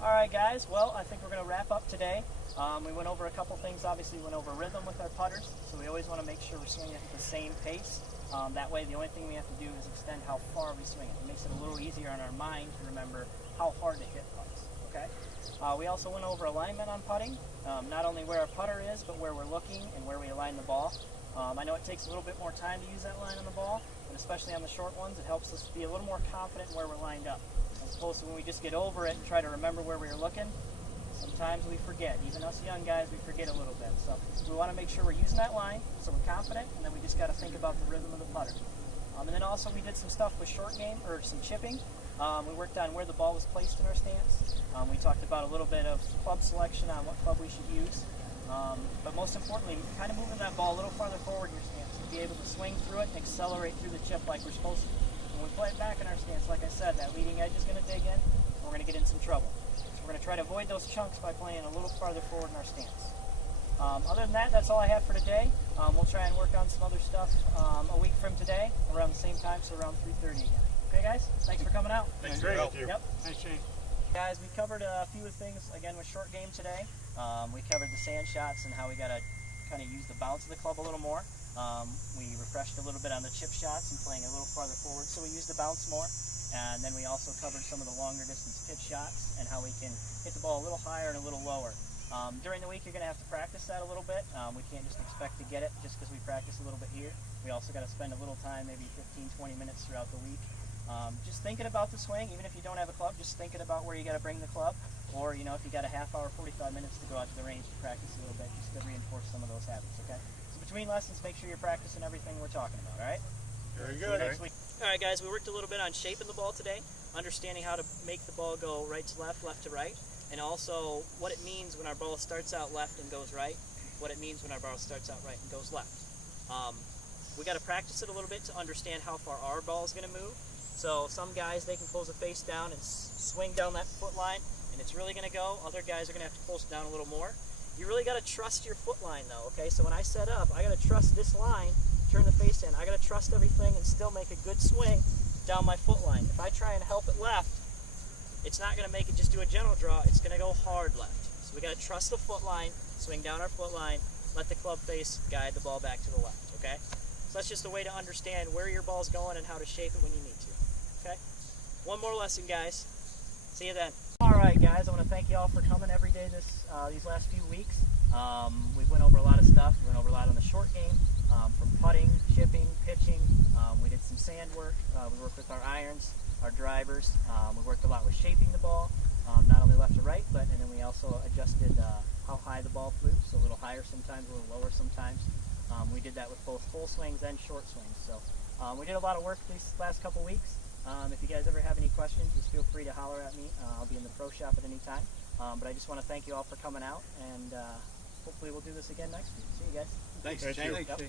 Alright guys, well I think we're going to wrap up today. We went over a couple things. Obviously we went over rhythm with our putters, so we always want to make sure we're swinging at the same pace. That way the only thing we have to do is extend how far we swing it. It makes it a little easier on our mind to remember how hard to hit putts. Okay? We also went over alignment on putting, not only where our putter is, but where we're looking and where we align the ball. I know it takes a little bit more time to use that line on the ball, but especially on the short ones, it helps us be a little more confident in where we're lined up. As opposed to when we just get over it and try to remember where we were looking, sometimes we forget. Even us young guys, we forget a little bit. So we want to make sure we're using that line so we're confident, and then we just got to think about the rhythm of the putter. And then also we did some stuff with short game, or some chipping. We worked on where the ball was placed in our stance. We talked about a little bit of club selection on what club we should use. But most importantly, kind of moving that ball a little farther forward in your stance to be able to swing through it and accelerate through the chip like we're supposed to. When we play it back in our stance, like I said, that leading edge is going to dig in, and we're going to get in some trouble. So we're going to try to avoid those chunks by playing a little farther forward in our stance. Other than that, that's all I have for today. We'll try and work on some other stuff a week from today, around the same time, so around 3:30 again. Okay guys, thanks for coming out. Thanks for your help. Yep. Thanks, Shane. Guys, we covered a few things, again, with short game today. We covered the sand shots and how we got to kind of use the bounce of the club a little more. We refreshed a little bit on the chip shots and playing a little farther forward, so we used the bounce more. And then we also covered some of the longer distance pitch shots and how we can hit the ball a little higher and a little lower. During the week, you're going to have to practice that a little bit. We can't just expect to get it just because we practice a little bit here. We also got to spend a little time, maybe 15-20 minutes throughout the week. Just thinking about the swing, even if you don't have a club, just thinking about where you got to bring the club, or if you got a half hour, 45 minutes to go out to the range to practice a little bit, just to reinforce some of those habits. Okay. So between lessons, make sure you're practicing everything we're talking about. All right. Very See good. you next week. All right, guys. We worked a little bit on shaping the ball today, understanding how to make the ball go right to left, left to right, and also what it means when our ball starts out left and goes right, what it means when our ball starts out right and goes left. We got to practice it a little bit to understand how far our ball is going to move. So some guys, they can close the face down and swing down that foot line, and it's really going to go. Other guys are going to have to close it down a little more. You really got to trust your foot line though, okay? So when I set up, I got to trust this line, turn the face in. I got to trust everything and still make a good swing down my foot line. If I try and help it left, it's not going to make it just do a gentle draw. It's going to go hard left. So we got to trust the foot line, swing down our foot line, let the club face guide the ball back to the left, okay? So that's just a way to understand where your ball's going and how to shape it when you need to. Okay? One more lesson, guys. See you then. Alright guys, I want to thank you all for coming every day these last few weeks. We went over a lot of stuff. We went over a lot on the short game, from putting, chipping, pitching. We did some sand work. We worked with our irons, our drivers. We worked a lot with shaping the ball, not only left to right, and then we also adjusted how high the ball flew, so a little higher sometimes, a little lower sometimes. We did that with both full swings and short swings. So we did a lot of work these last couple weeks. If you guys ever have any questions, just feel free to holler at me. I'll be in the pro shop at any time. But I just want to thank you all for coming out, and hopefully we'll do this again next week. See you guys. Thanks, Thank Shane. you. Yep.